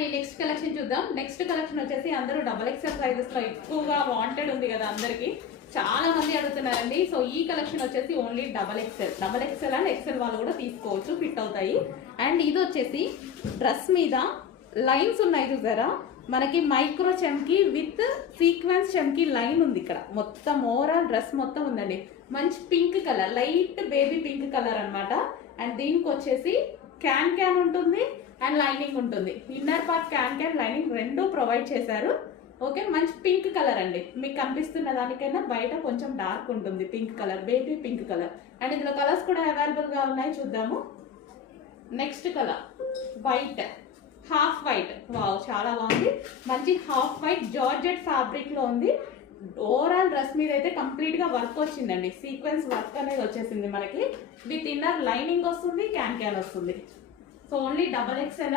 అండి next collection చూద్దాం. Next collection వచ్చేసి అందరూ XXL సైజెస్ లో ఎక్కువగా వాంటెడ్ ఉంది కదా అందరికి, చాలా మంది అడుగుతున్నారండి. సో ఈ కలెక్షన్ వచ్చేసి ఓన్లీ XXL అండ్ ఎక్సెల్ వాళ్ళు కూడా తీసుకోవచ్చు, ఫిట్ అవుతాయి. అండ్ ఇది వచ్చేసి డ్రెస్ మీద లైన్స్ ఉన్నాయి చూసారా, మనకి మైక్రో చమ్కీ విత్ సీక్వెన్స్ చమ్కీ లైన్ ఉంది ఇక్కడ. మొత్తం ఓవరాల్ డ్రెస్ మొత్తం ఉందండి. మంచి pink colour, light baby pink colour అన్నమాట. అండ్ దీనికి వచ్చేసి క్యాన్ ఉంటుంది అండ్ లైనింగ్ ఉంటుంది. ఇన్నర్ పార్ట్ క్యాన్ లైనింగ్ రెండు ప్రొవైడ్ చేశారు. ఓకే, మంచి పింక్ కలర్ అండి. మీకు కనిపిస్తున్న దానికైనా బయట కొంచెం డార్క్ ఉంటుంది pink colour, baby pink colour. And ఇందులో కలర్స్ కూడా అవైలబుల్ గా ఉన్నాయి, చూద్దాము. Next colour white, half white. Wow, చాలా బాగుంది. మంచి హాఫ్ వైట్ జార్జెట్ ఫ్యాబ్రిక్ లో ఉంది. ఓవరాల్ డ్రెస్ మీద అయితే కంప్లీట్ గా వర్క్ వచ్చిందండి. సీక్వెన్స్ వర్క్ అనేది వచ్చేసింది మనకి. విత్ ఇన్నర్ లైనింగ్ వస్తుంది, క్యాన్ వస్తుంది. So only XXL